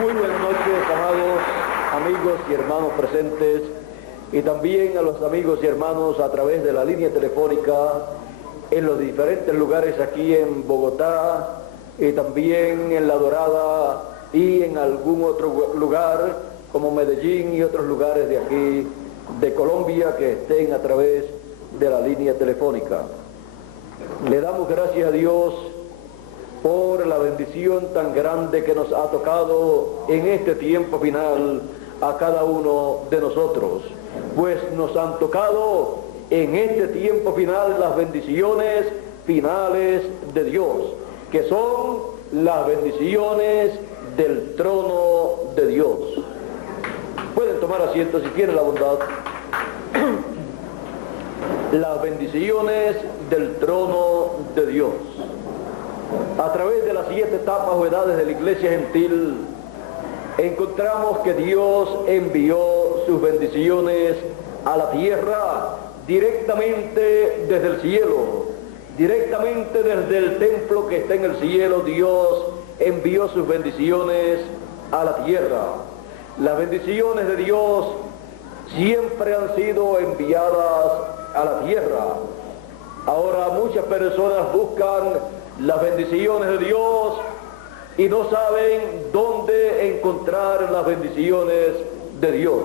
Muy buenas noches, amados amigos y hermanos presentes, y también a los amigos y hermanos a través de la línea telefónica en los diferentes lugares aquí en Bogotá, y también en La Dorada y en algún otro lugar como Medellín y otros lugares de aquí de Colombia que estén a través de la línea telefónica. Le damos gracias a Dios por la bendición tan grande que nos ha tocado en este tiempo final a cada uno de nosotros, pues nos han tocado en este tiempo final las bendiciones finales de Dios, que son las bendiciones del trono de Dios. Pueden tomar asiento si tienen la bondad. Las bendiciones del trono de Dios. A través de las 7 etapas o edades de la Iglesia Gentil, encontramos que Dios envió sus bendiciones a la tierra directamente desde el cielo, directamente desde el templo que está en el cielo. Dios envió sus bendiciones a la tierra. Las bendiciones de Dios siempre han sido enviadas a la tierra. Ahora muchas personas buscan las bendiciones de Dios y no saben dónde encontrar las bendiciones de Dios,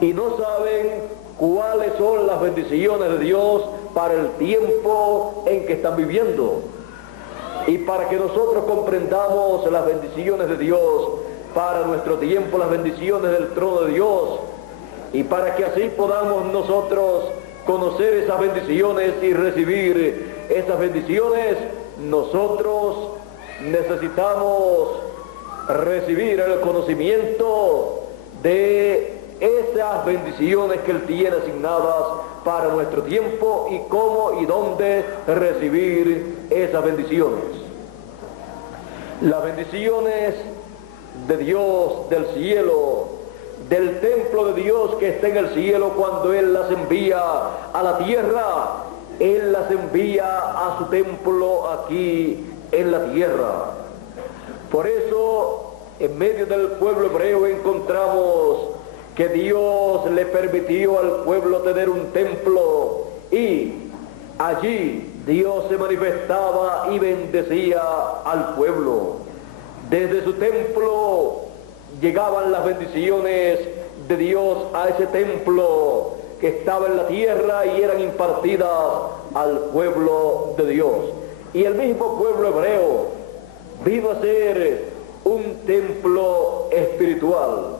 y no saben cuáles son las bendiciones de Dios para el tiempo en que están viviendo. Y para que nosotros comprendamos las bendiciones de Dios para nuestro tiempo, las bendiciones del trono de Dios, y para que así podamos nosotros conocer esas bendiciones y recibir esas bendiciones, nosotros necesitamos recibir el conocimiento de esas bendiciones que Él tiene asignadas para nuestro tiempo, y cómo y dónde recibir esas bendiciones. Las bendiciones de Dios, del cielo, del templo de Dios que está en el cielo, cuando Él las envía a la tierra, Él las envía a su templo aquí en la tierra. Por eso, en medio del pueblo hebreo encontramos que Dios le permitió al pueblo tener un templo, y allí Dios se manifestaba y bendecía al pueblo. Desde su templo llegaban las bendiciones de Dios a ese templo que estaba en la tierra y eran impartidas al pueblo de Dios. Y el mismo pueblo hebreo vino a ser un templo espiritual.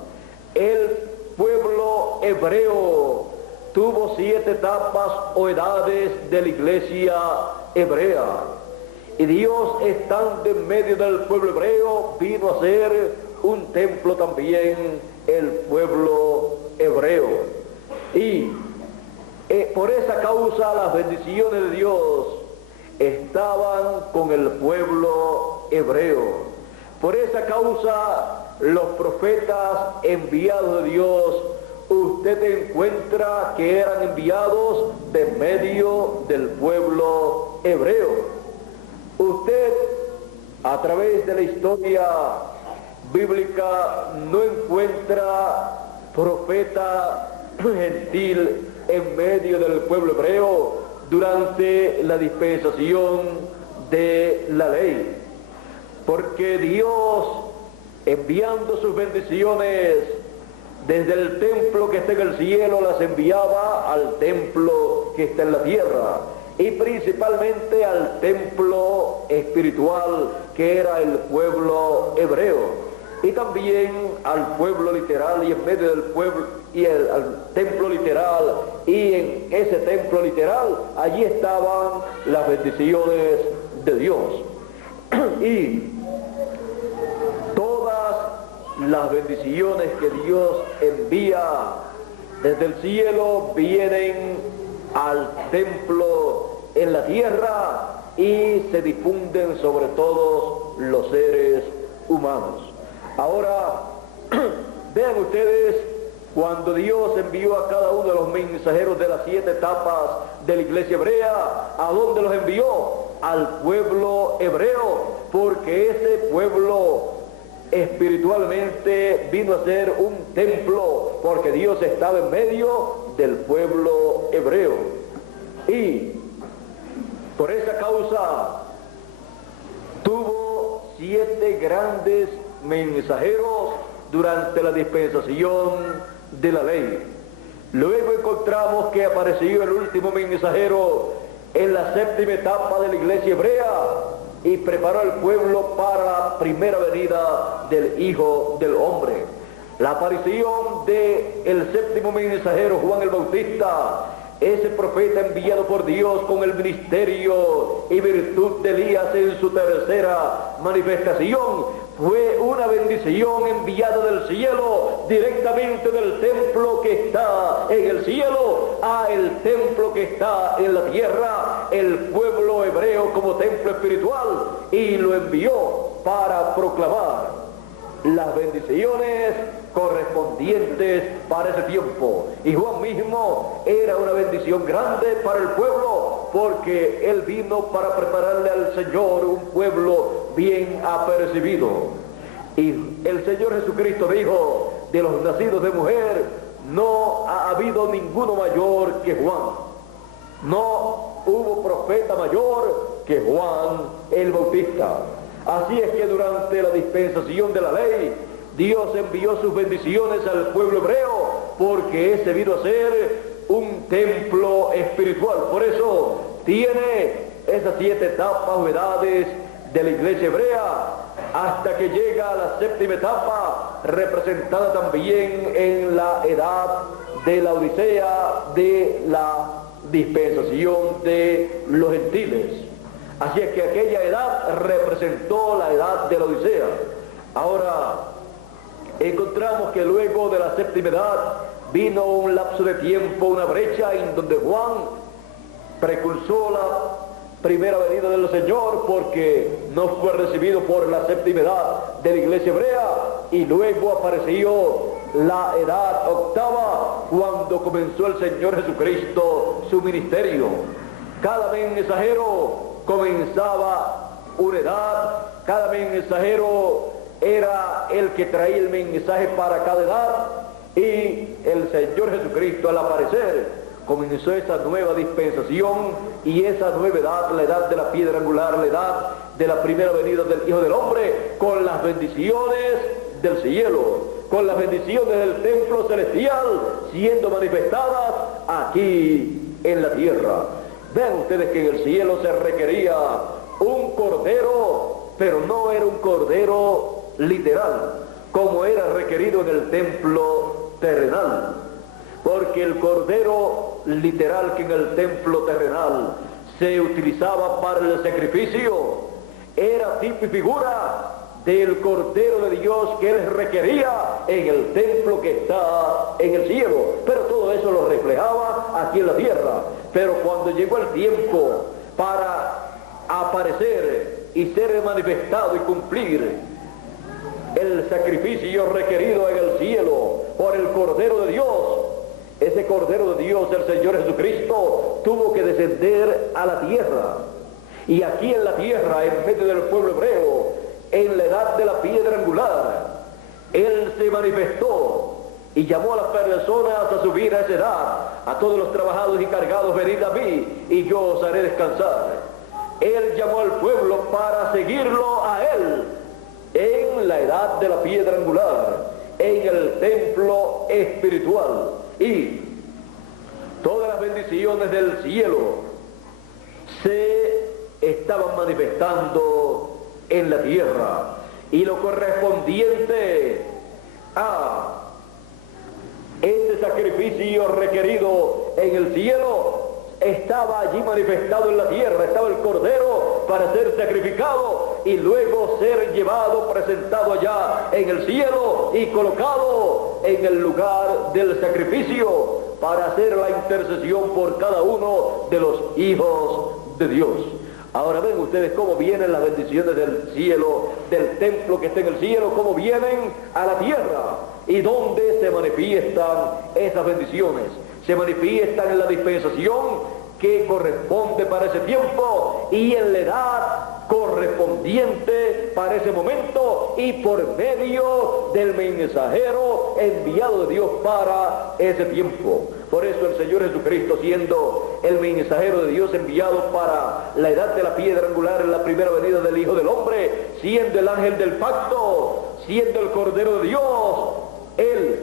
El pueblo hebreo tuvo 7 etapas o edades de la iglesia hebrea. Y Dios, estando en medio del pueblo hebreo, vino a ser un templo también el pueblo hebreo. Y por esa causa las bendiciones de Dios estaban con el pueblo hebreo. Por esa causa los profetas enviados de Dios, usted encuentra que eran enviados de medio del pueblo hebreo. Usted, a través de la historia bíblica, no encuentra profeta gentil en medio del pueblo hebreo durante la dispensación de la ley, porque Dios, enviando sus bendiciones desde el templo que está en el cielo, las enviaba al templo que está en la tierra, y principalmente al templo espiritual que era el pueblo hebreo, y también al pueblo literal, y en medio del pueblo y al templo literal, y en ese templo literal allí estaban las bendiciones de Dios. Y todas las bendiciones que Dios envía desde el cielo vienen al templo en la tierra y se difunden sobre todos los seres humanos. Ahora, vean ustedes, cuando Dios envió a cada uno de los mensajeros de las 7 etapas de la iglesia hebrea, ¿a dónde los envió? Al pueblo hebreo, porque ese pueblo espiritualmente vino a ser un templo, porque Dios estaba en medio del pueblo hebreo. Y por esa causa tuvo 7 grandes mensajeros durante la dispensación de la ley. Luego encontramos que apareció el último mensajero en la 7ª etapa de la iglesia hebrea y preparó al pueblo para la primera venida del Hijo del Hombre. La aparición del 7º mensajero, Juan el Bautista, ese profeta enviado por Dios con el ministerio y virtud de Elías en su tercera manifestación, fue una bendición enviada del cielo, directamente del templo que está en el cielo a el templo que está en la tierra, el pueblo hebreo como templo espiritual, y lo envió para proclamar las bendiciones correspondientes para ese tiempo. Y Juan mismo era una bendición grande para el pueblo, porque él vino para prepararle al Señor un pueblo bien apercibido. Y el Señor Jesucristo dijo: de los nacidos de mujer no ha habido ninguno mayor que Juan. No hubo profeta mayor que Juan el Bautista. Así es que durante la dispensación de la ley, Dios envió sus bendiciones al pueblo hebreo, porque ese vino a ser un templo espiritual. Por eso tiene esas 7 etapas o edades de la iglesia hebrea, hasta que llega a la 7ª etapa, representada también en la edad de la Odisea, de la dispensación de los gentiles. Así es que aquella edad representó la edad de la Odisea. Ahora, encontramos que luego de la 7ª edad vino un lapso de tiempo, una brecha en donde Juan precursó la primera venida del Señor, porque no fue recibido por la 7ª edad de la iglesia hebrea, y luego apareció la edad 8ª, cuando comenzó el Señor Jesucristo su ministerio. Cada mensajero comenzaba una edad, cada mensajero era el que traía el mensaje para cada edad, y el Señor Jesucristo, al aparecer, comenzó esa nueva dispensación y esa nueva edad, la edad de la piedra angular, la edad de la primera venida del Hijo del Hombre, con las bendiciones del cielo, con las bendiciones del templo celestial siendo manifestadas aquí en la tierra. Vean ustedes que en el cielo se requería un cordero, pero no era un cordero literal, como era requerido en el templo terrenal, porque el cordero literal que en el templo terrenal se utilizaba para el sacrificio era tipo y figura del cordero de Dios que él requería en el templo que está en el cielo, pero todo eso lo reflejaba aquí en la tierra. Pero cuando llegó el tiempo para aparecer y ser manifestado y cumplir el sacrificio requerido en el cielo por el Cordero de Dios, ese Cordero de Dios, el Señor Jesucristo, tuvo que descender a la tierra. Y aquí en la tierra, en medio del pueblo hebreo, en la edad de la piedra angular, Él se manifestó y llamó a las personas a subir a esa edad, a todos los trabajados y cargados: venid a mí y yo os haré descansar. Él llamó al pueblo para seguirlo a Él en la edad de la piedra angular, en el templo espiritual. Y todas las bendiciones del cielo se estaban manifestando en la tierra, y lo correspondiente a este sacrificio requerido en el cielo estaba allí manifestado en la tierra. Estaba el cordero para ser sacrificado y luego ser llevado, presentado allá en el cielo y colocado en el lugar del sacrificio para hacer la intercesión por cada uno de los hijos de Dios. Ahora ven ustedes cómo vienen las bendiciones del cielo, del templo que está en el cielo, cómo vienen a la tierra y dónde se manifiestan esas bendiciones. Se manifiestan en la dispensación que corresponde para ese tiempo y en la edad correspondiente para ese momento y por medio del mensajero enviado de Dios para ese tiempo. Por eso el Señor Jesucristo, siendo el mensajero de Dios enviado para la edad de la piedra angular en la primera venida del Hijo del Hombre, siendo el ángel del pacto, siendo el Cordero de Dios, Él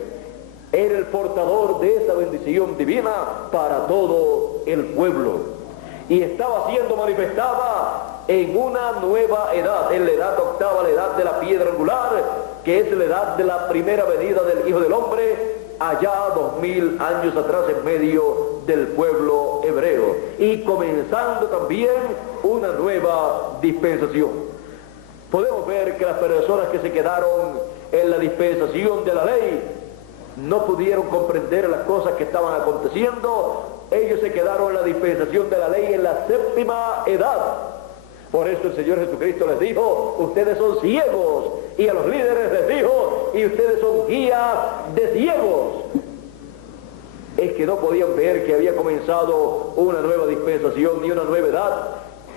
era el portador de esa bendición divina para todo el pueblo. Y estaba siendo manifestada en una nueva edad, en la edad octava, la edad de la piedra angular, que es la edad de la primera venida del Hijo del Hombre, allá 2000 años atrás en medio del pueblo hebreo. Y comenzando también una nueva dispensación. Podemos ver que las personas que se quedaron en la dispensación de la ley no pudieron comprender las cosas que estaban aconteciendo. Ellos se quedaron en la dispensación de la ley en la séptima edad. Por eso el Señor Jesucristo les dijo, ustedes son ciegos, y a los líderes les dijo, y ustedes son guías de ciegos. Es que no podían ver que había comenzado una nueva dispensación ni una nueva edad,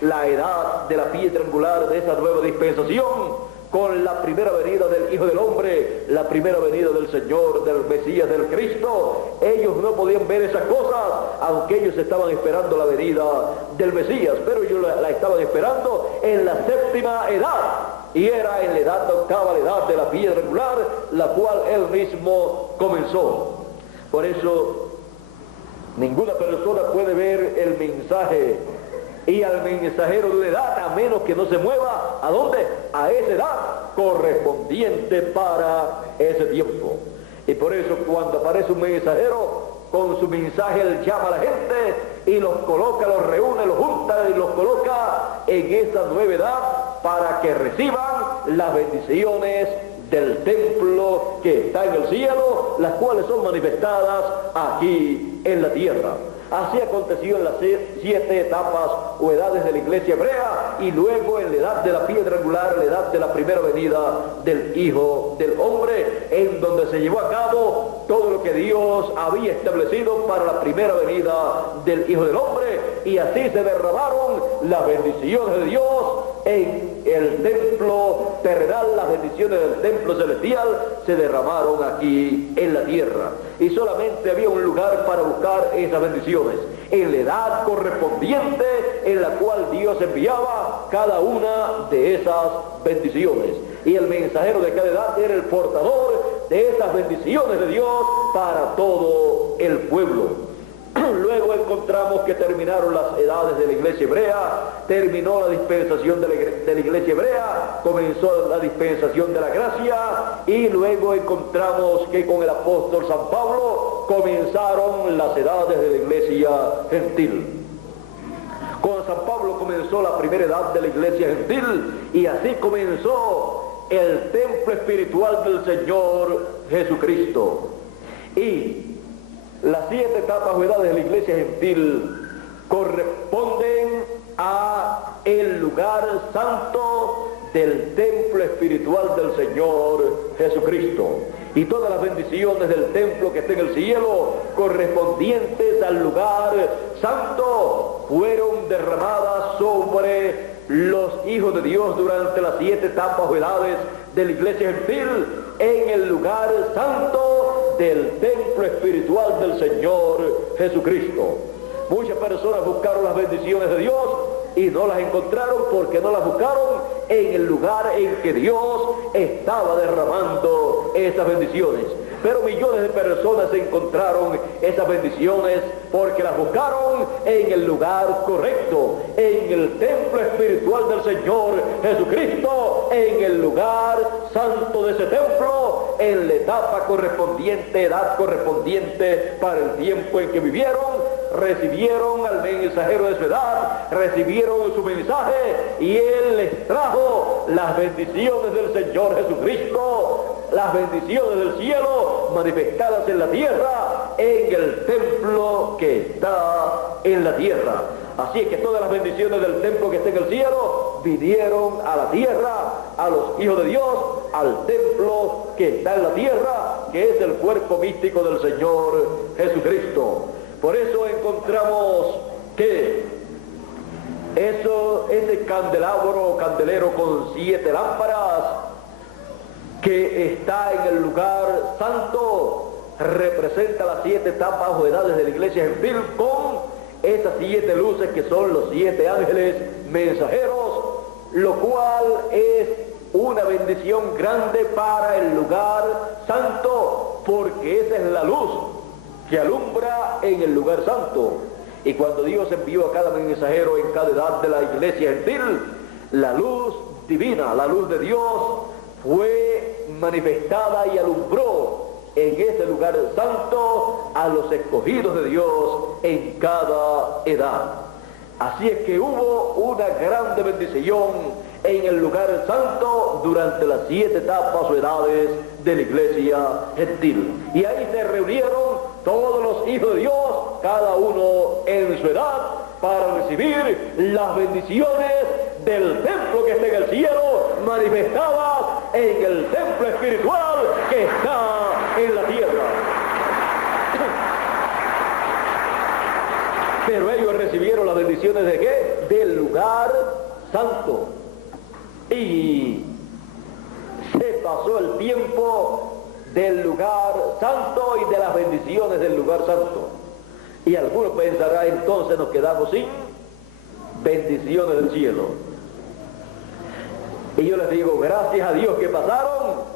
la edad de la piedra angular de esa nueva dispensación, con la primera venida del Hijo del Hombre, la primera venida del Señor, del Mesías, del Cristo. Ellos no podían ver esas cosas, aunque ellos estaban esperando la venida del Mesías, pero ellos la estaban esperando en la séptima edad, y era en la edad octava, la edad de la piedra angular, la cual él mismo comenzó. Por eso, ninguna persona puede ver el mensaje y al mensajero de una edad, a menos que no se mueva, ¿a dónde? A esa edad correspondiente para ese tiempo. Y por eso cuando aparece un mensajero, con su mensaje él llama a la gente y los coloca, los reúne, los junta y los coloca en esa nueva edad para que reciban las bendiciones del templo que está en el cielo, las cuales son manifestadas aquí en la tierra. Así aconteció en las 7 etapas o edades de la iglesia hebrea, y luego en la edad de la piedra angular, la edad de la primera venida del Hijo del Hombre, en donde se llevó a cabo todo lo que Dios había establecido para la primera venida del Hijo del Hombre, y así se derramaron las bendiciones de Dios en el templo terrenal. Las bendiciones del templo celestial se derramaron aquí en la tierra, y solamente había un lugar para buscar esas bendiciones, en la edad correspondiente en la cual Dios enviaba cada una de esas bendiciones, y el mensajero de cada edad era el portador de esas bendiciones de Dios para todo el pueblo. Luego encontramos que terminaron las edades de la iglesia hebrea, terminó la dispensación de la iglesia hebrea, comenzó la dispensación de la gracia, y luego encontramos que con el apóstol San Pablo comenzaron las edades de la iglesia gentil. Con San Pablo comenzó la primera edad de la iglesia gentil, y así comenzó el templo espiritual del Señor Jesucristo. Y las 7 etapas o edades de la iglesia gentil corresponden a el lugar santo del templo espiritual del Señor Jesucristo. Y todas las bendiciones del templo que está en el cielo, correspondientes al lugar santo, fueron derramadas sobre los hijos de Dios durante las 7 etapas o edades de la iglesia gentil en el lugar santo del templo espiritual del Señor Jesucristo. Muchas personas buscaron las bendiciones de Dios y no las encontraron porque no las buscaron en el lugar en que Dios estaba derramando esas bendiciones. Pero millones de personas encontraron esas bendiciones porque las buscaron en el lugar correcto, en el templo espiritual del Señor Jesucristo, en el lugar santo de ese templo, en la etapa correspondiente, edad correspondiente para el tiempo en que vivieron. Recibieron al mensajero de su edad, recibieron su mensaje, y él les trajo las bendiciones del Señor Jesucristo, las bendiciones del cielo manifestadas en la tierra, en el templo que está en la tierra. Así es que todas las bendiciones del templo que está en el cielo vinieron a la tierra, a los hijos de Dios, al templo que está en la tierra, que es el cuerpo místico del Señor Jesucristo. Por eso encontramos que ese candelabro o candelero con 7 lámparas que está en el lugar santo representa las 7 etapas o edades de la iglesia gentil, con esas 7 luces que son los 7 ángeles mensajeros, lo cual es una bendición grande para el lugar santo, porque esa es la luz que alumbra en el lugar santo. Y cuando Dios envió a cada mensajero en cada edad de la iglesia gentil, la luz divina, la luz de Dios, fue manifestada y alumbró en ese lugar santo a los escogidos de Dios en cada edad. Así es que hubo una grande bendición en el lugar santo durante las 7 etapas o edades de la iglesia gentil. Y ahí se reunieron todos los hijos de Dios, cada uno en su edad, para recibir las bendiciones del templo que está en el cielo, manifestadas en el templo espiritual que está en la tierra. Pero ellos recibieron las bendiciones ¿de qué? Del lugar santo. Y se pasó el tiempo del lugar santo y de las bendiciones del lugar santo. Y algunos pensarán, entonces nos quedamos sin bendiciones del cielo. Y yo les digo, gracias a Dios que pasaron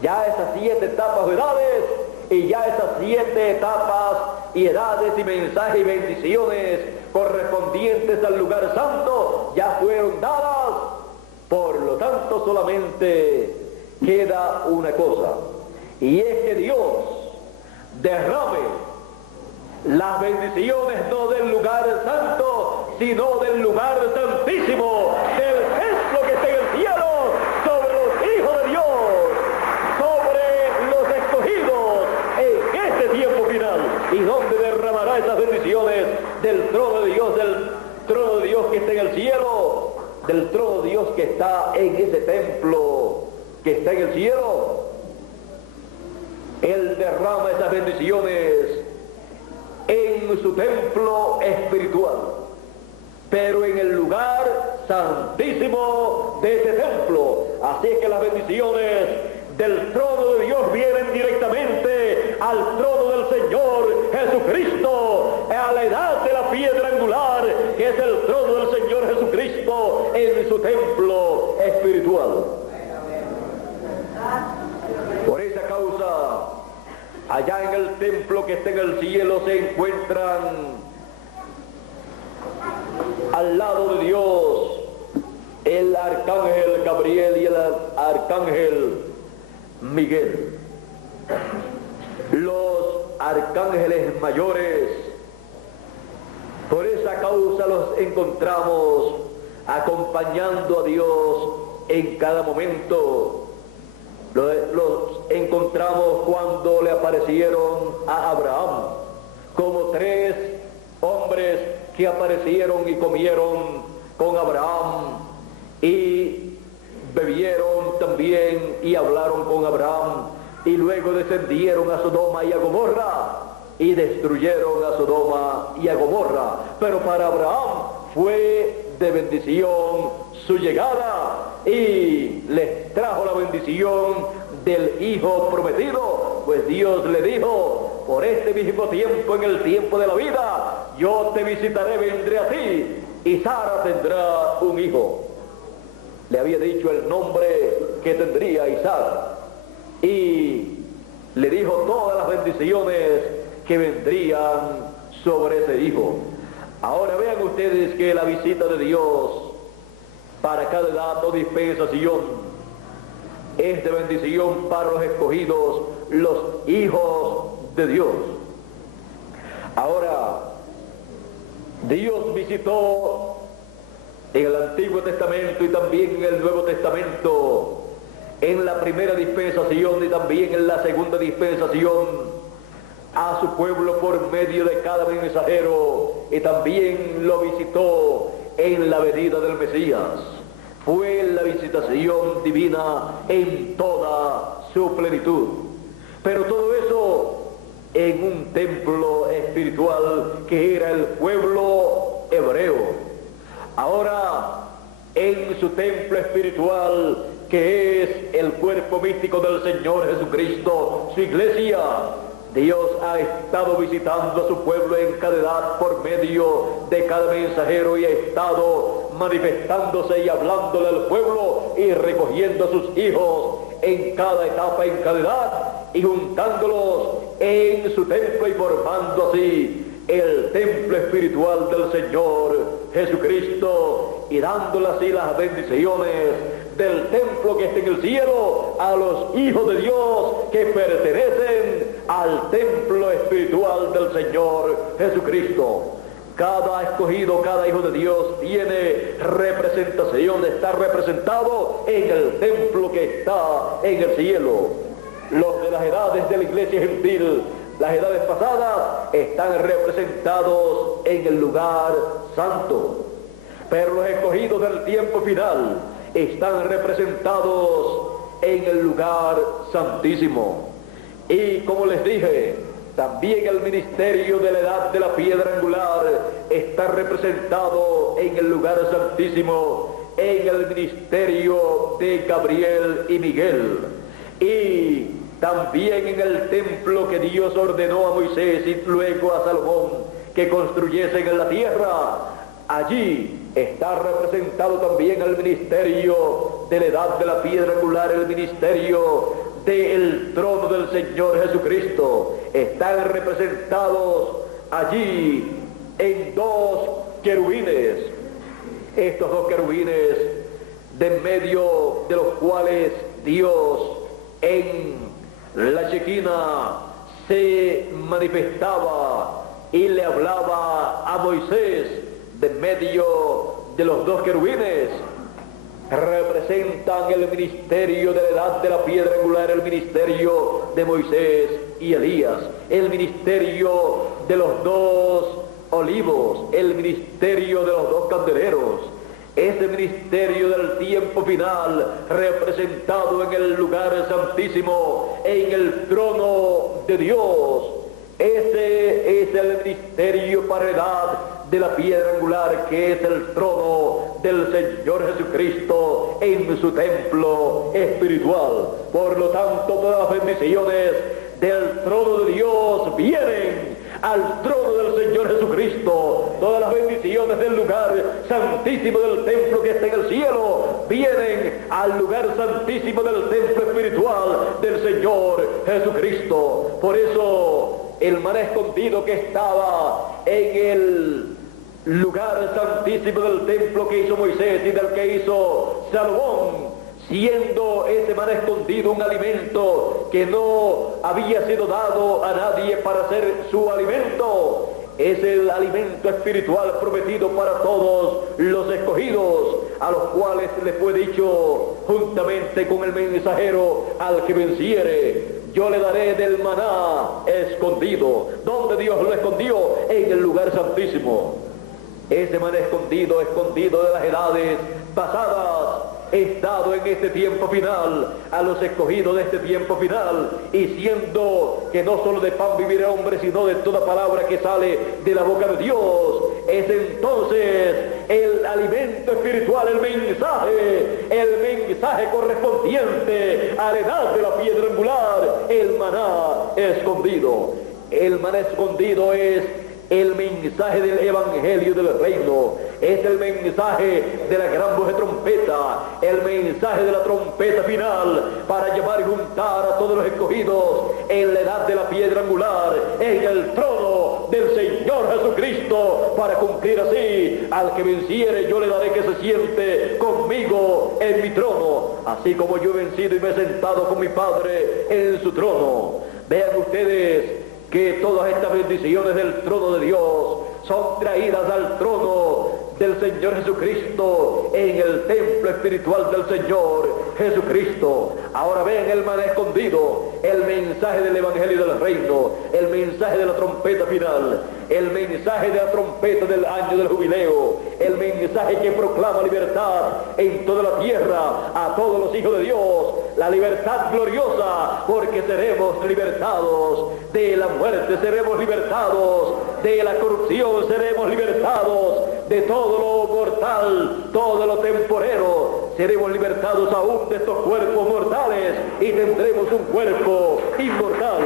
ya esas 7 etapas o edades, y ya esas 7 etapas y edades y mensajes y bendiciones correspondientes al lugar santo ya fueron dadas. Por lo tanto, solamente queda una cosa, y es que Dios derrame las bendiciones no del lugar santo, sino del lugar santísimo, del templo que está en el cielo, sobre los hijos de Dios, sobre los escogidos en este tiempo final. ¿Y donde derramará esas bendiciones? Del trono de Dios, del trono de Dios que está en el cielo, del trono de Dios que está en ese templo que está en el cielo. Él derrama esas bendiciones en su templo espiritual, pero en el lugar santísimo de ese templo. Así es que las bendiciones del trono de Dios vienen directamente al trono del Señor Jesucristo, a la edad de la piedra angular, que es el trono del Señor Jesucristo en su templo espiritual. Por esa causa, allá en el templo que está en el cielo se encuentran al lado de Dios el arcángel Gabriel y el arcángel Miguel. Los arcángeles mayores, por esa causa los encontramos acompañando a Dios en cada momento. Los encontramos cuando le aparecieron a Abraham, como 3 hombres que aparecieron y comieron con Abraham y bebieron también y hablaron con Abraham, y luego descendieron a Sodoma y a Gomorra y destruyeron a Sodoma y a Gomorra. Pero para Abraham fue de bendición su llegada, y les trajo la bendición del hijo prometido, pues Dios le dijo: por este mismo tiempo, en el tiempo de la vida, yo te visitaré, vendré a ti, y Sara tendrá un hijo. Le había dicho el nombre que tendría Isaac, y le dijo todas las bendiciones que vendrían sobre ese hijo. Ahora vean ustedes que la visita de Dios para cada edad o dispensación es de bendición para los escogidos, los hijos de Dios. Ahora, Dios visitó en el Antiguo Testamento y también en el Nuevo Testamento, en la primera dispensación y también en la segunda dispensación, a su pueblo por medio de cada mensajero, y también lo visitó en la venida del Mesías. Fue la visitación divina en toda su plenitud. Pero todo eso en un templo espiritual que era el pueblo hebreo. Ahora, en su templo espiritual, que es el cuerpo místico del Señor Jesucristo, su iglesia, Dios ha estado visitando a su pueblo en cada edad por medio de cada mensajero y ha estado manifestándose y hablándole al pueblo y recogiendo a sus hijos en cada etapa, en cada edad, y juntándolos en su templo y formando así el templo espiritual del Señor Jesucristo, y dándole así las bendiciones del templo que está en el cielo a los hijos de Dios que pertenecen al templo espiritual del Señor Jesucristo. Cada escogido, cada hijo de Dios tiene representación, está representado en el templo que está en el cielo. Los de las edades de la iglesia gentil, las edades pasadas, están representados en el lugar santo, pero los escogidos del tiempo final están representados en el lugar santísimo. Y como les dije, también el ministerio de la edad de la piedra angular está representado en el lugar santísimo, en el ministerio de Gabriel y Miguel. Y también en el templo que Dios ordenó a Moisés y luego a Salomón que construyesen en la tierra, allí está representado también el ministerio de la edad de la piedra angular, el ministerio del trono del Señor Jesucristo. Están representados allí en dos querubines. Estos dos querubines, de en medio de los cuales Dios en la Shekinah se manifestaba y le hablaba a Moisés, de en medio de los dos querubines, representan el ministerio de la edad de la piedra angular, el ministerio de Moisés y Elías, el ministerio de los dos olivos, el ministerio de los dos candeleros, ese ministerio del tiempo final representado en el lugar santísimo, en el trono de Dios. Ese es el ministerio para la edad de la piedra angular, que es el trono del Señor Jesucristo en su templo espiritual. Por lo tanto, todas las bendiciones del trono de Dios vienen al trono del Señor Jesucristo. Todas las bendiciones del lugar santísimo del templo que está en el cielo vienen al lugar santísimo del templo espiritual del Señor Jesucristo. Por eso el maná escondido que estaba en el lugar santísimo del templo que hizo Moisés y del que hizo Salomón, siendo ese maná escondido un alimento que no había sido dado a nadie para ser su alimento, es el alimento espiritual prometido para todos los escogidos, a los cuales les fue dicho juntamente con el mensajero: al que venciere, yo le daré del maná escondido. ¿Dónde Dios lo escondió? En el lugar santísimo. Ese maná escondido de las edades pasadas, es dado en este tiempo final a los escogidos de este tiempo final, y siendo que no solo de pan vivirá el hombre, sino de toda palabra que sale de la boca de Dios, es entonces el alimento espiritual, el mensaje correspondiente a la edad de la piedra angular, el maná escondido. El maná escondido es el mensaje del evangelio del reino, es el mensaje de la gran voz de trompeta, el mensaje de la trompeta final para llamar y juntar a todos los escogidos en la edad de la piedra angular, en el trono del Señor Jesucristo, para cumplir así: al que venciere, yo le daré que se siente conmigo en mi trono, así como yo he vencido y me he sentado con mi Padre en su trono. Vean ustedes que todas estas bendiciones del trono de Dios son traídas al trono del Señor Jesucristo en el templo espiritual del Señor Jesucristo. Ahora ven el maná escondido, el mensaje del evangelio del reino, el mensaje de la trompeta final, el mensaje de la trompeta del año del jubileo, el mensaje que proclama libertad en toda la tierra a todos los hijos de Dios, la libertad gloriosa, porque seremos libertados de la muerte, seremos libertados de la corrupción, seremos libertados de todo lo mortal, todo lo temporero. Seremos libertados aún de estos cuerpos mortales y tendremos un cuerpo inmortal.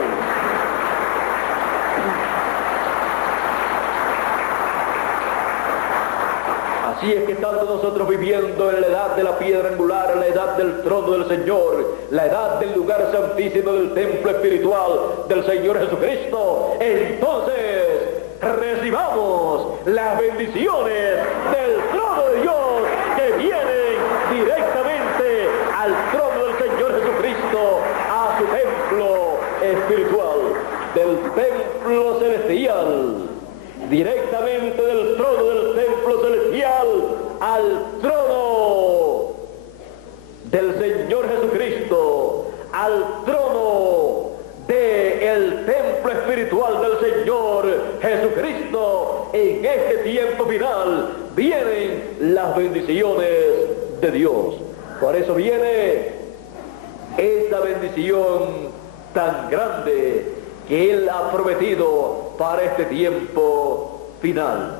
Así es que estando nosotros viviendo en la edad de la piedra angular, la edad del trono del Señor, la edad del lugar santísimo del templo espiritual del Señor Jesucristo, entonces recibamos las bendiciones del trono de Dios que vienen directamente al trono del Señor Jesucristo, a su templo espiritual, del templo celestial, directamente del trono del templo celestial al trono del Señor Jesucristo, al trono del templo espiritual del Señor Jesucristo. En este tiempo final vienen las bendiciones de Dios. Por eso viene esta bendición tan grande que Él ha prometido para este tiempo final.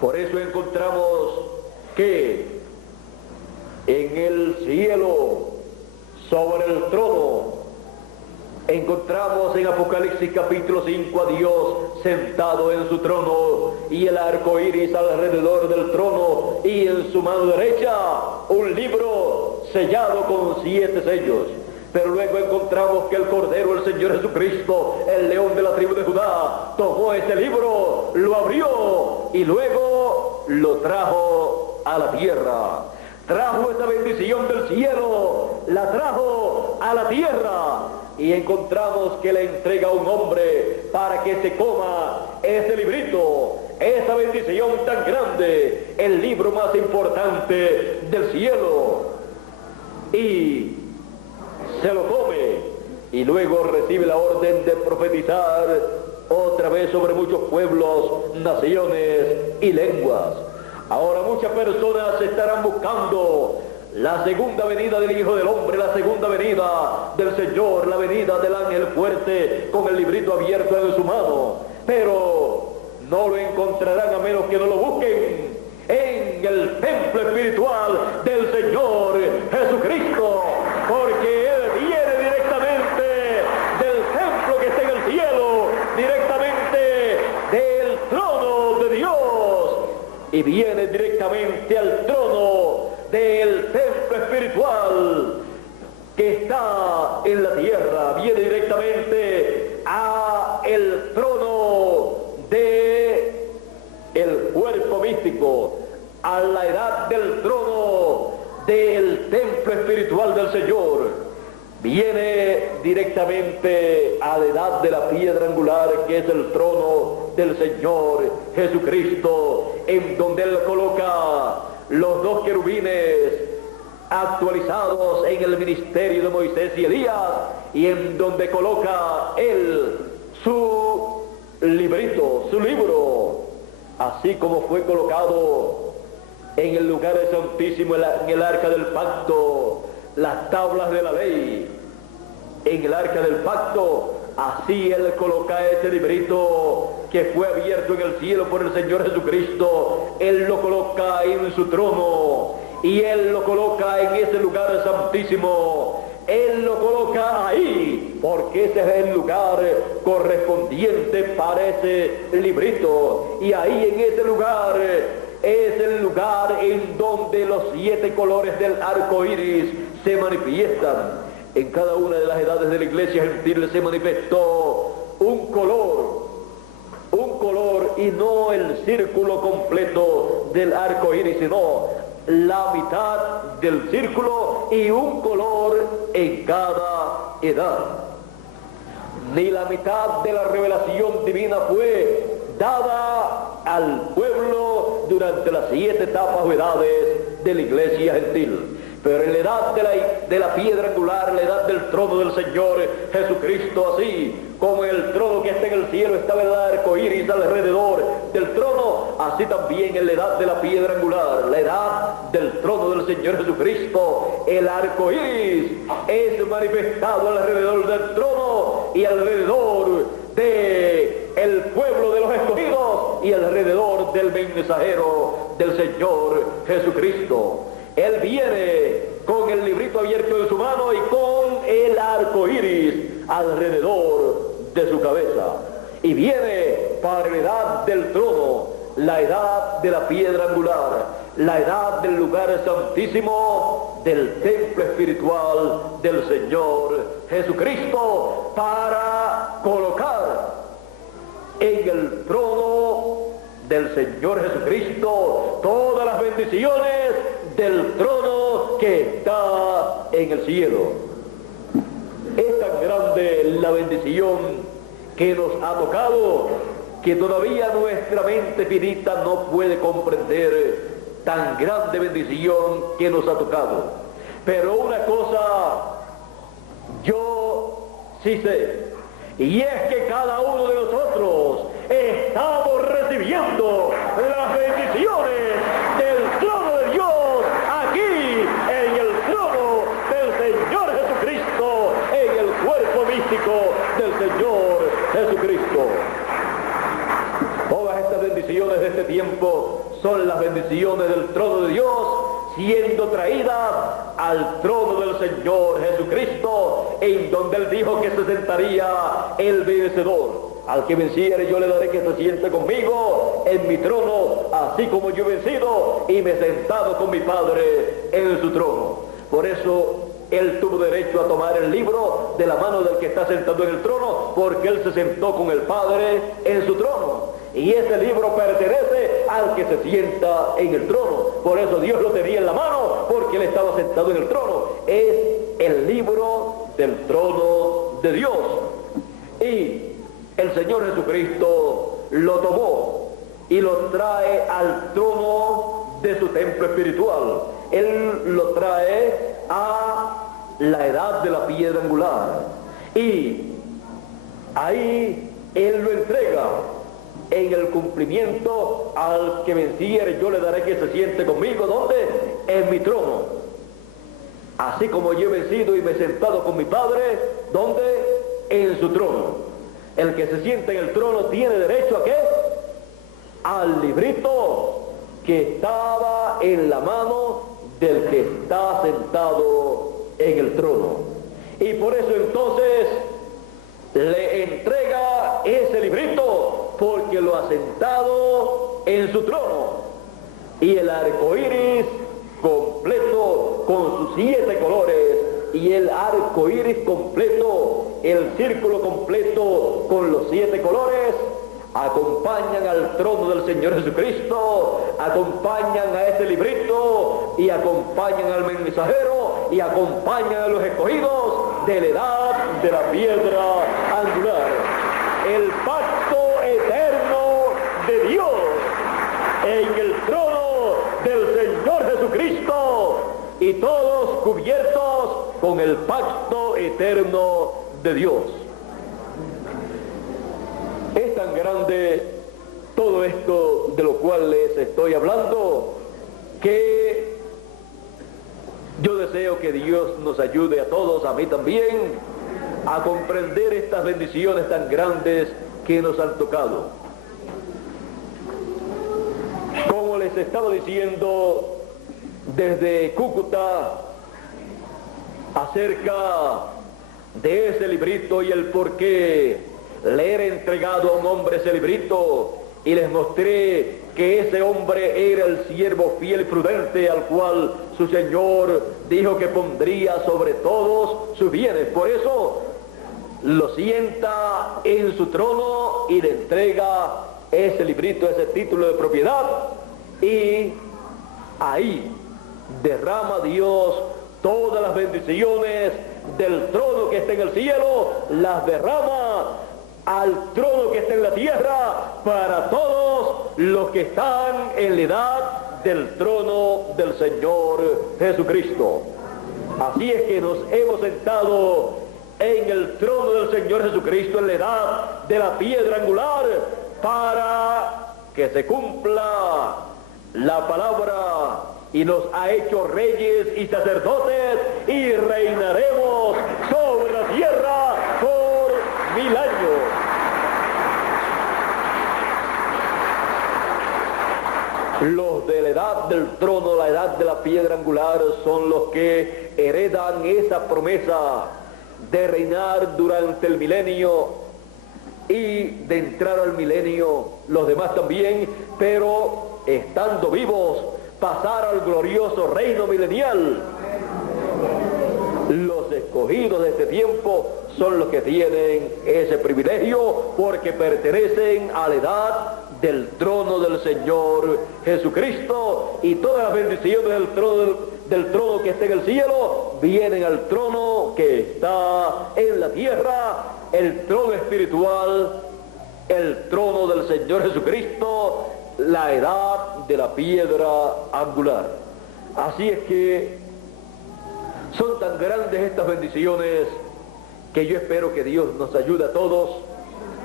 Por eso encontramos que en el cielo, sobre el trono, encontramos en Apocalipsis capítulo 5 a Dios sentado en su trono y el arco iris alrededor del trono, y en su mano derecha un libro sellado con 7 sellos. Pero luego encontramos que el Cordero, el Señor Jesucristo, el león de la tribu de Judá, tomó ese libro, lo abrió y luego lo trajo a la tierra. Trajo esa bendición del cielo, la trajo a la tierra, y encontramos que le entrega a un hombre para que se coma ese librito, esa bendición tan grande, el libro más importante del cielo, y se lo come, y luego recibe la orden de profetizar otra vez sobre muchos pueblos, naciones y lenguas. Ahora muchas personas estarán buscando la segunda venida del Hijo del Hombre, la segunda venida del Señor, la venida del ángel fuerte con el librito abierto en su mano, pero no lo encontrarán a menos que no lo busquen en el templo espiritual del Señor Jesucristo, porque Él viene directamente del templo que está en el cielo, directamente del trono de Dios, y viene directamente al trono del templo espiritual que está en la tierra, viene directamente a el trono de el cuerpo místico, a la edad del trono del templo espiritual del Señor. Viene directamente a la edad de la piedra angular, que es el trono del Señor Jesucristo, en donde Él coloca los 2 querubines actualizados en el ministerio de Moisés y Elías, y en donde coloca Él su librito, su libro, así como fue colocado en el lugar santísimo, en el arca del pacto, las tablas de la ley, en el arca del pacto. Así Él coloca ese librito que fue abierto en el cielo por el Señor Jesucristo. Él lo coloca en su trono, y Él lo coloca en ese lugar santísimo. Él lo coloca ahí, porque ese es el lugar correspondiente para ese librito. Y ahí en ese lugar es el lugar en donde los 7 colores del arco iris se manifiestan. En cada una de las edades de la iglesia gentil se manifestó un color, y no el círculo completo del arco iris, sino la mitad del círculo y un color en cada edad. Ni la mitad de la revelación divina fue dada al pueblo durante las 7 etapas o edades de la iglesia gentil. Pero en la edad de la piedra angular, la edad del trono del Señor Jesucristo, así como el trono que está en el cielo estaba el arco iris alrededor del trono, así también en la edad de la piedra angular, la edad del trono del Señor Jesucristo, el arco iris es manifestado alrededor del trono y alrededor de el pueblo de los escogidos y alrededor del mensajero del Señor Jesucristo. Él viene con el librito abierto en su mano y con el arco iris alrededor de su cabeza. Y viene para la edad del trono, la edad de la piedra angular, la edad del lugar santísimo, del templo espiritual del Señor Jesucristo, para colocar en el trono del Señor Jesucristo todas las bendiciones del trono que está en el cielo. Es tan grande la bendición que nos ha tocado que todavía nuestra mente finita no puede comprender tan grande bendición que nos ha tocado. Pero una cosa yo sí sé, y es que cada uno de nosotros estamos recibiendo las bendiciones del trono de Dios aquí en el trono del Señor Jesucristo, en el cuerpo místico del Señor Jesucristo. Todas estas bendiciones de este tiempo son las bendiciones del trono de Dios, siendo traídas al trono del Señor Jesucristo, en donde Él dijo que se sentaría el vencedor. Al que venciere yo le daré que se siente conmigo en mi trono, así como yo he vencido y me he sentado con mi Padre en su trono. Por eso Él tuvo derecho a tomar el libro de la mano del que está sentado en el trono, porque Él se sentó con el Padre en su trono. Y ese libro pertenece al que se sienta en el trono. Por eso Dios lo tenía en la mano, porque Él estaba sentado en el trono. Es el libro del trono de Dios. Y el Señor Jesucristo lo tomó y lo trae al trono de su templo espiritual. Él lo trae a la edad de la piedra angular. Y ahí Él lo entrega en el cumplimiento: al que venciere yo le daré que se siente conmigo. ¿Dónde? En mi trono. Así como yo he vencido y me he sentado con mi Padre. ¿Dónde? En su trono. El que se sienta en el trono tiene derecho ¿a qué? Al librito que estaba en la mano del que está sentado en el trono. Y por eso entonces le entrega ese librito, porque lo ha sentado en su trono. Y el arco iris completo con sus 7 colores, y el arco iris completo, el círculo completo con los 7 colores, acompañan al trono del Señor Jesucristo, acompañan a ese librito, y acompañan al mensajero, y acompañan a los escogidos de la edad de la piedra angular. El pacto eterno de Dios en el trono del Señor Jesucristo, y todos cubiertos con el pacto eterno de Dios. Es tan grande todo esto de lo cual les estoy hablando, que yo deseo que Dios nos ayude a todos, a mí también, a comprender estas bendiciones tan grandes que nos han tocado. Como les estaba diciendo desde Cúcuta acerca de ese librito y el por qué le era entregado a un hombre ese librito, y les mostré que ese hombre era el siervo fiel y prudente, al cual su Señor dijo que pondría sobre todos sus bienes. Por eso lo sienta en su trono y le entrega ese librito, ese título de propiedad, y ahí derrama Dios todas las bendiciones del trono que está en el cielo, las derrama al trono que está en la tierra, para todos los que están en la edad del trono del Señor Jesucristo. Así es que nos hemos sentado en el trono del Señor Jesucristo, en la edad de la piedra angular, para que se cumpla la palabra, y nos ha hecho reyes y sacerdotes, y reinaremos sobre la tierra por 1000 años. Los hijos de la edad del trono, la edad de la piedra angular, son los que heredan esa promesa de reinar durante el milenio y de entrar al milenio, los demás también, pero estando vivos, pasar al glorioso reino milenial. Los escogidos de este tiempo son los que tienen ese privilegio porque pertenecen a la edad del trono del Señor Jesucristo, y todas las bendiciones del trono que está en el cielo vienen al trono que está en la tierra, el trono espiritual, el trono del Señor Jesucristo, la edad de la piedra angular. Así es que son tan grandes estas bendiciones que yo espero que Dios nos ayude a todos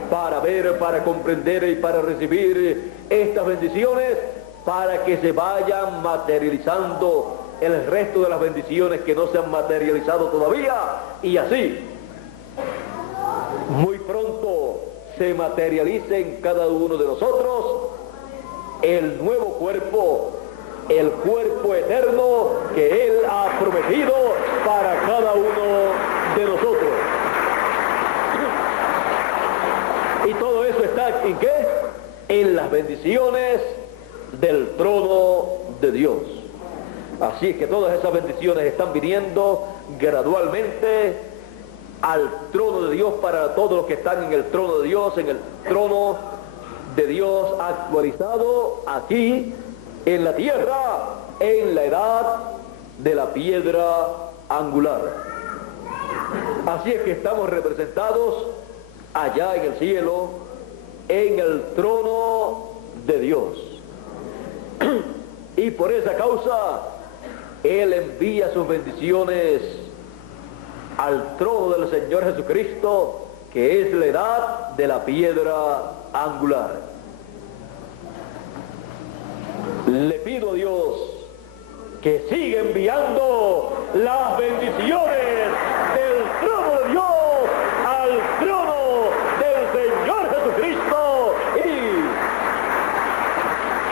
para ver, para comprender y para recibir estas bendiciones, para que se vayan materializando el resto de las bendiciones que no se han materializado todavía, y así muy pronto se materialice en cada uno de nosotros el nuevo cuerpo, el cuerpo eterno que Él ha prometido para cada uno de nosotros. Y todo eso está ¿en qué? En las bendiciones del trono de Dios. Así es que todas esas bendiciones están viniendo gradualmente al trono de Dios para todos los que están en el trono de Dios, en el trono de Dios actualizado aquí en la tierra, en la edad de la piedra angular. Así es que estamos representados allá en el cielo, en el trono de Dios. Y por esa causa, Él envía sus bendiciones al trono del Señor Jesucristo, que es la edad de la piedra angular. Le pido a Dios que siga enviando las bendiciones del trono de Dios al trono del Señor Jesucristo, y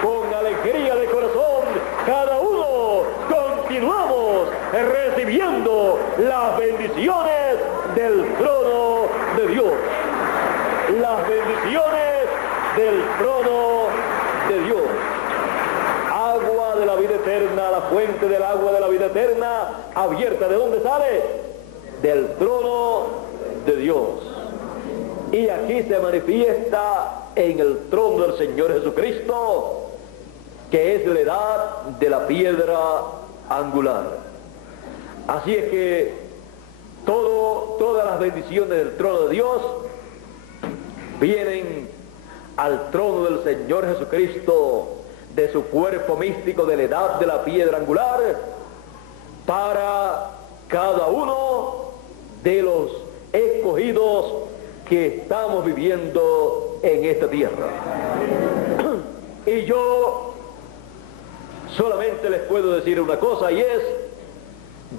con alegría de corazón cada uno continuamos recibiendo las bendiciones del trono de Dios. Las bendiciones del trono de Dios. Agua de la vida eterna, la fuente del agua de la vida eterna abierta. ¿De dónde sale? Del trono de Dios. Y aquí se manifiesta en el trono del Señor Jesucristo, que es la edad de la piedra angular. Así es que todas las bendiciones del trono de Dios vienen al trono del Señor Jesucristo, de su cuerpo místico de la edad de la piedra angular, para cada uno de los escogidos que estamos viviendo en esta tierra. Y yo solamente les puedo decir una cosa, y es: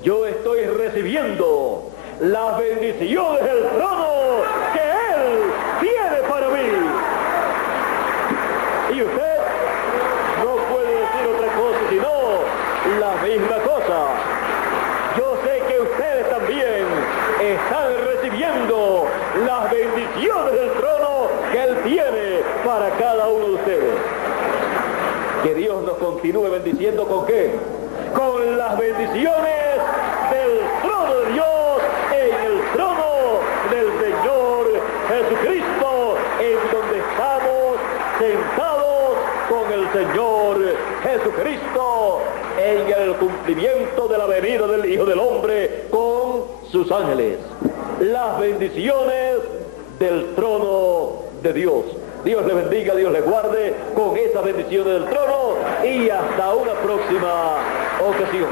yo estoy recibiendo las bendiciones del trono que Él tiene para mí. Y usted no puede decir otra cosa sino la misma cosa. Yo sé que ustedes también están recibiendo las bendiciones del trono que Él tiene para cada uno de ustedes. Que Dios nos continúe bendiciendo, ¿con qué? Con las bendiciones del trono de Dios, en el trono del Señor Jesucristo, en donde estamos sentados con el Señor Jesucristo, en el cumplimiento de la venida del Hijo del Hombre con sus ángeles. Las bendiciones del trono de Dios. Dios le bendiga, Dios le guarde con esas bendiciones del trono, y hasta una próxima ocasión.